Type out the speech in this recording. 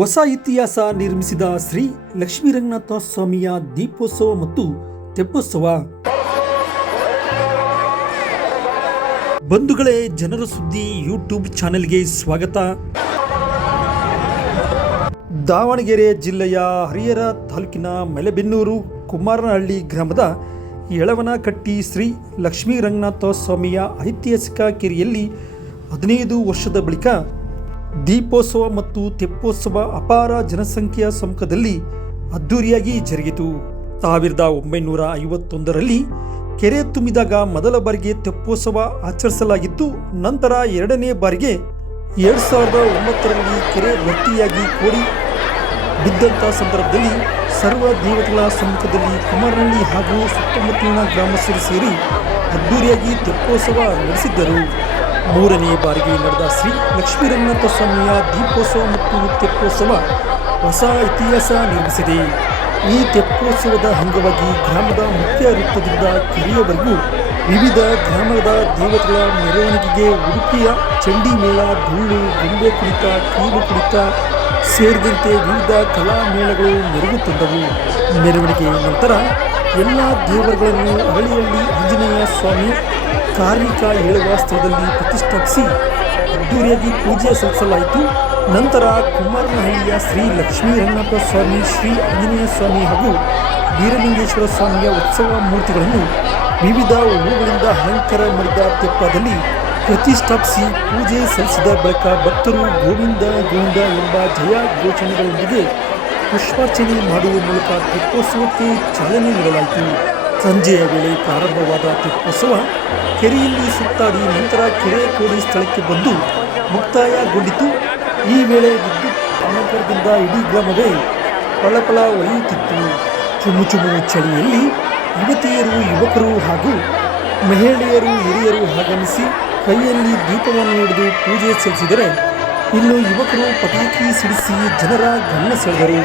ಹೊಸ ಇತಿಹಾಸ ನಿರ್ಮಿಸಿದ ಶ್ರೀ ಲಕ್ಷ್ಮೀರಂಗನಾಥ ಸ್ವಾಮಿಯ ದೀಪೋತ್ಸವ ಮತ್ತು ತೆಪ್ಪೋತ್ಸವ. ಬಂಧುಗಳೇ, ಜನರ ಸುದ್ದಿ ಯೂಟ್ಯೂಬ್ ಚಾನೆಲ್ಗೆ ಸ್ವಾಗತ. ದಾವಣಗೆರೆ ಜಿಲ್ಲೆಯ ಹರಿಹರ ತಾಲೂಕಿನ ಮಲೆಬೆನ್ನೂರು ಕುಮಾರನಹಳ್ಳಿ ಗ್ರಾಮದ ಯಳವನಕಟ್ಟಿ ಶ್ರೀ ಲಕ್ಷ್ಮೀರಂಗನಾಥ ಸ್ವಾಮಿಯ ಐತಿಹಾಸಿಕ ಕೆರೆಯಲ್ಲಿ 15 ವರ್ಷದ ಬಳಿಕ ದೀಪೋತ್ಸವ ಮತ್ತು ತೆಪ್ಪೋತ್ಸವ ಅಪಾರ ಜನಸಂಖ್ಯೆಯ ಸಮ್ಮುಖದಲ್ಲಿ ಅದ್ದೂರಿಯಾಗಿ ಜರುಗಿತು. 1951ರಲ್ಲಿ ಕೆರೆ ತುಂಬಿದಾಗ ಮೊದಲ ಬಾರಿಗೆ ತೆಪ್ಪೋತ್ಸವ ಆಚರಿಸಲಾಗಿತ್ತು. ನಂತರ ಎರಡನೇ ಬಾರಿಗೆ 2009ರಲ್ಲಿ ಕೆರೆ ಭರ್ತಿಯಾಗಿ ಕೋಡಿ ಬಿದ್ದಂಥ ಸಂದರ್ಭದಲ್ಲಿ ಸರ್ವ ದೇವತೆಗಳ ಸಮ್ಮುಖದಲ್ಲಿ ಕುಮಾರನಹಳ್ಳಿ ಹಾಗೂ ಸುತ್ತಮುತ್ತಲಿನ ಗ್ರಾಮಸ್ಥರು ಸೇರಿ ಅದ್ದೂರಿಯಾಗಿ ತೆಪ್ಪೋತ್ಸವ ನಡೆಸಿದ್ದರು. 3ನೇ ಬಾರಿಗೆ ನಡೆದ ಶ್ರೀ ಲಕ್ಷ್ಮೀರಂಗನಾಥ ಸ್ವಾಮಿಯ ದೀಪೋತ್ಸವ ಮತ್ತು ತೆಪ್ಪೋತ್ಸವ ಹೊಸ ಇತಿಹಾಸ ನಿರ್ಮಿಸಿದೆ. ಈ ತೆಪ್ಪೋತ್ಸವದ ಅಂಗವಾಗಿ ಗ್ರಾಮದ ಮುಖ್ಯ ವೃತ್ತದಿಂದ ಕೆರೆಯವರೆಗೂ ವಿವಿಧ ಗ್ರಾಮದ ದೇವತೆಗಳ ಮೆರವಣಿಗೆಗೆ ಉಡುಪಿಯ ಚಂಡಿ ಮೇಳ, ಡೊಳ್ಳು, ಗೊಂಬೆ ಕುಣಿತ, ಕೀಲು ಕುಣಿತ ಸೇರಿದಂತೆ ವಿವಿಧ ಕಲಾ ಮೇಳಗಳು ಮೆರುಗು ತಂದವು. ಮೆರವಣಿಗೆಯ ನಂತರ ಎಲ್ಲ ದೇವರುಗಳನ್ನು ಅರಳಿಹಳ್ಳಿ ಆಂಜನೇಯ ಸ್ವಾಮಿ ಕಾರ್ಮಿಕ ಹೇಳುವ ಸ್ಥಳದಲ್ಲಿ ಪ್ರತಿಷ್ಠಾಪಿಸಿ ಅದ್ದೂರಿಯಾಗಿ ಪೂಜೆ ಸಲ್ಲಿಸಲಾಯಿತು. ನಂತರ ಕುಮಾರನಹಳ್ಳಿಯ ಶ್ರೀ ಲಕ್ಷ್ಮೀರಂಗನಾಥ ಸ್ವಾಮಿ, ಶ್ರೀ ಆಂಜನೇಯ ಸ್ವಾಮಿ ಹಾಗೂ ವೀರಲಿಂಗೇಶ್ವರ ಸ್ವಾಮಿಯ ಉತ್ಸವ ಮೂರ್ತಿಗಳನ್ನು ವಿವಿಧ ಹೂಗಳಿಂದ ಅಲಂಕಾರ ಮಾಡಿದ ತೆಪ್ಪದಲ್ಲಿ ಪ್ರತಿಷ್ಠಾಪಿಸಿ ಪೂಜೆ ಸಲ್ಲಿಸಿದ ಬಳಿಕ ಭಕ್ತರು ಗೋವಿಂದ ಗೋವಿಂದ ಎಂಬ ಜಯ ಘೋಷಣೆಗಳೊಂದಿಗೆ ಪುಷ್ಪಾರ್ಚನೆ ಮಾಡುವ ಮೂಲಕ ತೆಪ್ಪೋತ್ಸವಕ್ಕೆ ಚಾಲನೆ ನೀಡಲಾಯಿತು. ಸಂಜೆಯ ವೇಳೆ ಪ್ರಾರಂಭವಾದ ತೆಪ್ಪೋತ್ಸವ ಕೆರೆಯಲ್ಲಿ ಸುತ್ತಾಡಿ ನಂತರ ಕೆರೆ ಕೋಡಿ ಸ್ಥಳಕ್ಕೆ ಬಂದು ಮುಕ್ತಾಯಗೊಂಡಿತು. ಈ ವೇಳೆ ವಿದ್ಯುತ್ ಅಲಂಕಾರದಿಂದ ಇಡೀ ಗ್ರಾಮವೇ ಫಳಫಳ ಹೊಳೆಯುತ್ತಿತ್ತು. ಚುಮು ಚುಮು ಚಳಿಯಲ್ಲಿ ಯುವತಿಯರು, ಯುವಕರು ಹಾಗೂ ಮಹಿಳೆಯರು, ಹಿರಿಯರು ಆಗಮಿಸಿ ಕೈಯಲ್ಲಿ ದೀಪವನ್ನು ಹಿಡಿದು ಪೂಜೆ ಸಲ್ಲಿಸಿದರೆ, ಇನ್ನು ಯುವಕರು ಪಟಾಕಿ ಸಿಡಿಸಿ ಜನರ ಗಮನ ಸೆಳೆದರು.